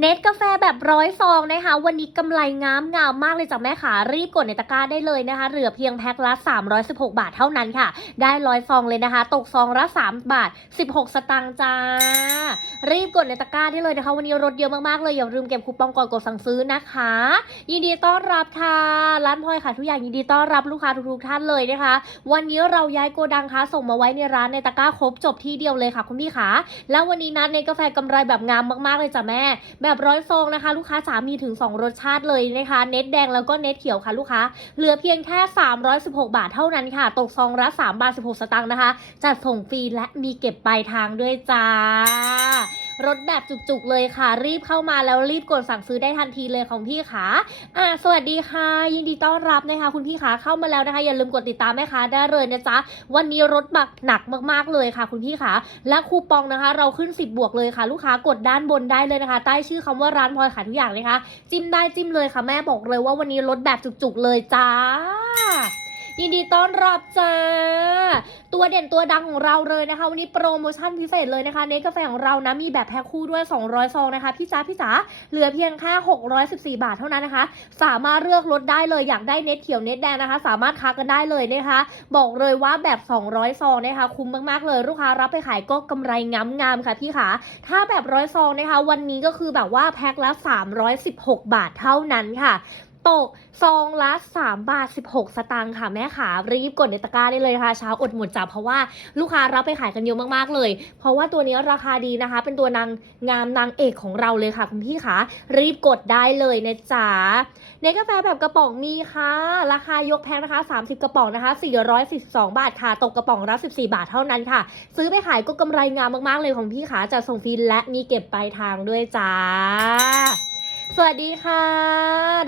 เน็ตกาแฟแบบร้อยซองนะคะ วันนี้กำไรงามงามมากเลยจ้ะแม่ขารีบกดในตะกร้าได้เลยนะคะ เหลือเพียงแพ็คละ 316 บาทเท่านั้นค่ะ ได้ร้อยซองเลยนะคะ ตกซองละ 3 บาท 16 สตางค์จ้า รีบกดในตะกร้าได้เลยนะคะ วันนี้รถเยอะมากๆเลยอย่าลืมเก็บคูปองก่อนกดสั่งซื้อนะคะ ยินดีต้อนรับค่ะร้านพลอยค่ะทุกอย่างยินดีต้อนรับลูกค้าทุกๆท่านเลยนะคะ วันนี้เราย้ายโกดังคะส่งมาไว้ในร้านในตะกร้าครบจบที่เดียวเลยค่ะคุณพี่ขาแล้ววันนี้นัดในกาแฟกำไรแบบงามมากๆเลยจ้ะแม่แบบร้อยซองนะคะ ลูกค้าสามีถึง 2 รสชาติเลยนะคะ เน็ตแดงแล้วก็เน็ตเขียวค่ะลูกค้า เหลือเพียงแค่ 316 บาทเท่านั้นค่ะ ตกซองละ3บาท16 สตางค์นะคะ จัดส่งฟรีและมีเก็บปลายทางด้วยจ้า รถแบบจุกๆเลยค่ะ รีบเข้ามาแล้วรีบกดสั่งซื้อได้ทันทีเลยของพี่ขาอ่าสวัสดีค่ะ ยินดีต้อนรับนะคะ คุณพี่ขาเข้ามาแล้วนะคะ อย่าลืมกดติดตามแม่ค้าได้เลยนะจ๊ะวันนี้รถบักหนักมากๆเลยค่ะ คุณพี่ขาและคูปองนะคะ เราขึ้น 10 บวกเลยค่ะ ลูกค้ากดด้านบนได้เลยนะคะ ใต้ชื่อคำว่าร้านพลอยขายทุกอย่างเลยค่ะจิ้มได้จิ้มเลยค่ะแม่บอกเลยว่าวันนี้รถแบบจุกๆเลยจ้า ยินดีต้อนรับจ้า ตัวเด่นตัวดังของเราเลยนะคะ วันนี้โปรโมชั่นพิเศษเลยนะคะ เนกาแฟของเรานะมีแบบแพ็คคู่ด้วย 200 ซองนะคะ พี่จ๋าพี่จ๋าเหลือเพียงแค่614 บาทเท่านั้นนะคะ สามารถเลือกรถได้เลยอยากได้เน็ตเขียวเน็ตแดงนะคะ สามารถค้ากันได้เลยนะคะ บอกเลยว่าแบบ 200 ซองนะคะ คุ้มมากๆเลยลูกค้ารับไปขายก็กำไรงามงามๆค่ะพี่ขาถ้าแบบร้อยซองนะคะ วันนี้ก็คือแบบว่าแพ็คละ316 บาทเท่านั้นค่ะ ตกซองละ3บาท 16 สตางค์ค่ะแม่ขารีบกดในตะกร้าได้เลยนะคะเช้าอดหมดจ้ะเพราะว่าลูกค้ารับไปขายกันเยอะมากๆเลย เพราะว่าตัวนี้ราคาดีนะคะ เป็นตัวนางงามนางเอกของเราเลยค่ะคุณพี่คะรีบกดได้เลยนะจ๊ะในกาแฟแบบกระป๋องมีค่ะ ราคายกแพ็คนะคะ 30 กระป๋องนะคะ442บาทค่ะ ตกกระป๋องละ14 บาทเท่านั้นค่ะ ซื้อไปขายก็กำไรงามมากๆเลยของพี่ขาจะส่งฟรีและมีเก็บปลายทางด้วยจ้า สวัสดีค่ะ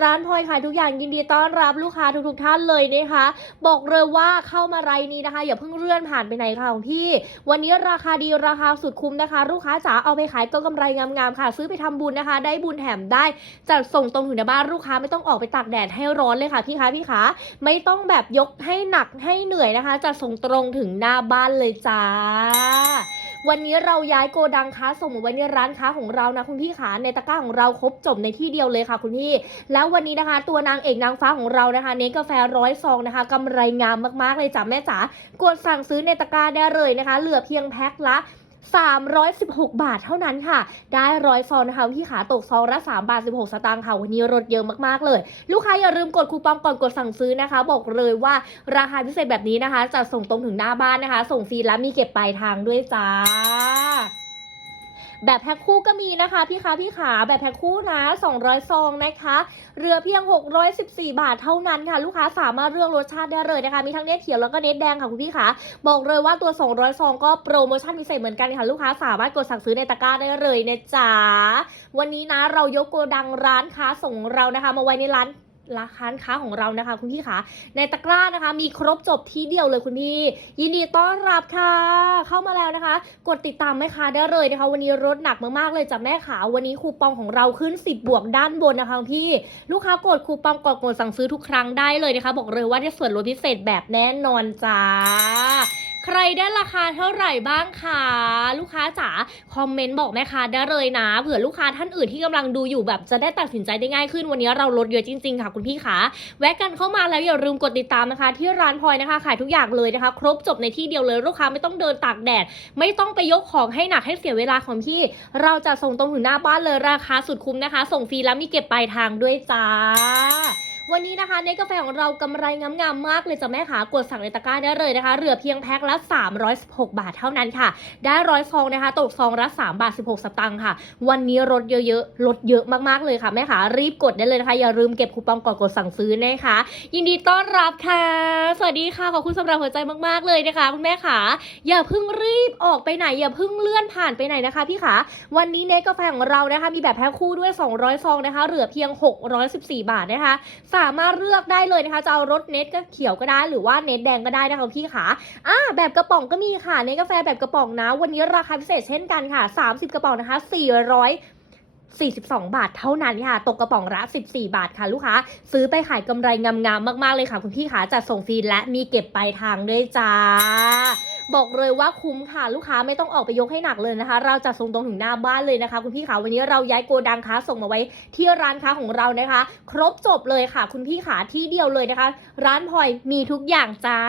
ร้านพลอยขายทุกอย่างยินดีต้อนรับลูกค้าทุกๆท่านเลยนะคะ บอกเลยว่าเข้ามาไรายนี้นะคะ อย่าเพิ่งเลื่อนผ่านไปไหนค่ะของพี่ วันนี้ราคาดีราคาสุดคุ้มนะคะ ลูกค้าจ๋าเอาไปขายก็กำไรงามๆค่ะ ซื้อไปทำบุญนะคะ ได้บุญแถมได้จัดส่งตรงถึงหน้าบ้านลูกค้าไม่ต้องออกไปตากแดดให้ร้อนเลยค่ะพี่คะพี่คะไม่ต้องแบบยกให้หนักให้เหนื่อยนะคะจัดส่งตรงถึงหน้าบ้านเลยจ้า วันนี้เราย้ายโกดังค้าส่งมาไว้ในร้านค้าของเรานะคุณพี่ขาในตะกร้าของเราครบจบในที่เดียวเลยค่ะคุณพี่ แล้ววันนี้นะคะ ตัวนางเอกนางฟ้าของเรานะคะเนสกาแฟร้อยซองนะคะกำไรงามมากๆเลยจ้ะแม่จ๋ากดสั่งซื้อในตะกร้าได้เลยนะคะ เหลือเพียงแพ็คละ 316 บาทเท่านั้นค่ะ ได้ร้อยซองนะคะที่ขาตกซองละ3บาท 16 สตางค์ค่ะ วันนี้ลดเยอะมากๆเลย ลูกค้าอย่าลืมกดคูปองก่อนกดสั่งซื้อนะคะ บอกเลยว่าราคาพิเศษแบบนี้นะคะ จะส่งตรงถึงหน้าบ้านนะคะ ส่งฟรีและมีเก็บปลายทางด้วยจ้า แบบแพ็คคู่ก็มีนะคะพี่คะพี่ขาแบบแพ็คคู่นะ 200 ซองนะคะ เรือเพียง 614 บาทเท่านั้นค่ะ ลูกค้าสามารถเลือกรสชาติได้เลยนะคะ มีทั้งเน็ตเขียวแล้วก็เน็ตแดงค่ะคุณพี่ขาบอกเลยว่าตัว 200 ซองก็โปรโมชั่นพิเศษเหมือนกันค่ะ ลูกค้าสามารถกดสั่งซื้อในตะกร้าได้เลยนะจ๊ะวันนี้นะเรายกโกดังร้านค้าส่งเรานะคะ มาไว้ในร้าน ร้านค้าของเรานะคะ คุณพี่คะในตะกร้านะคะ มีครบจบที่เดียวเลยคุณพี่ ยินดีต้อนรับค่ะ เข้ามาแล้วนะคะ กดติดตามแม่ค้าได้เลยนะคะ วันนี้รถหนักมากๆเลยจ้ะแม่ขาวันนี้คูปองของเราขึ้น 10 บวกด้านบนนะคะคุณพี่ ลูกค้ากดคูปองกดกดสั่งซื้อทุกครั้งได้เลยนะคะ บอกเลยว่าได้ส่วนลดพิเศษแบบแน่นอนจ้า ใครได้ราคาเท่าไหร่บ้างคะลูกค้าจ๋าคอมเมนต์บอกแม่ค้าได้เลยนะเผื่อลูกค้าท่านอื่นที่กำลังดูอยู่แบบจะได้ตัดสินใจได้ง่ายขึ้นวันนี้เราลดเยอะจริงๆค่ะคุณพี่คะแวะกันเข้ามาแล้วอย่าลืมกดติดตามนะคะ ที่ร้านพลอยนะคะขายทุกอย่างเลยนะคะ ครบจบในที่เดียวเลยลูกค้าไม่ต้องเดินตากแดด ไม่ต้องไปยกของให้หนักให้เสียเวลาของพี่ เราจะส่งตรงถึงหน้าบ้านเลยราคาสุดคุ้มนะคะ ส่งฟรีแล้วมีเก็บปลายทางด้วยจ้า วันนี้นะคะในกาแฟของเรากำไรงามๆมากเลยจ้ะแม่ขากดสั่งในตะกร้าได้เลยนะคะเหลือเพียงแพ็คละ 316 บาทเท่านั้นค่ะ ได้ร้อยซองนะคะตกซองละ3บาท 16 สตางค์ค่ะ วันนี้ลดเยอะๆลดเยอะมากๆเลยค่ะแม่ขารีบกดได้เลยนะคะ อย่าลืมเก็บคูปองก่อนกดสั่งซื้อนะคะ ยินดีต้อนรับค่ะ สวัสดีค่ะขอบคุณสำหรับหัวใจมากๆเลยนะคะคุณแม่ขาอย่าเพิ่งรีบออกไปไหนอย่าเพิ่งเลื่อนผ่านไปไหนนะคะพี่ขาวันนี้เนกาแฟของเรานะคะ มีแบบแพ็คคู่ด้วย 200 ซองนะคะ เหลือเพียง 614 บาทนะคะามารถเลือกได้เลยนะคะ จะเอารสเนตก็เขียวก็ได้ หรือว่าเนตแดงก็ได้นะคะพี่ขาอ่าแบบกระป๋องก็มีค่ะในกาแฟแบบกระป๋องนะ วันนี้ราคาพิเศษเช่นกันค่ะ 30 กระป๋องนะคะ 400 42 บาทเท่านั้นค่ะ ตกกระป๋องละ 14 บาทค่ะ ลูกค้า ซื้อไปขายกำไรงามๆมากๆเลยค่ะ คุณพี่ขาจัดส่งฟรีและมีเก็บปลายทางด้วยจ้า บอกเลยว่าคุ้มค่ะลูกค้าไม่ต้องออกไปยกให้หนักเลยนะคะ เราจะส่งตรงถึงหน้าบ้านเลยนะคะ คุณพี่ขาวันนี้เราย้ายโกดังค้าส่งมาไว้ที่ร้านค้าของเรานะคะ ครบจบเลยค่ะ คุณพี่ขาที่เดียวเลยนะคะ ร้านพลอยมีทุกอย่างจ้า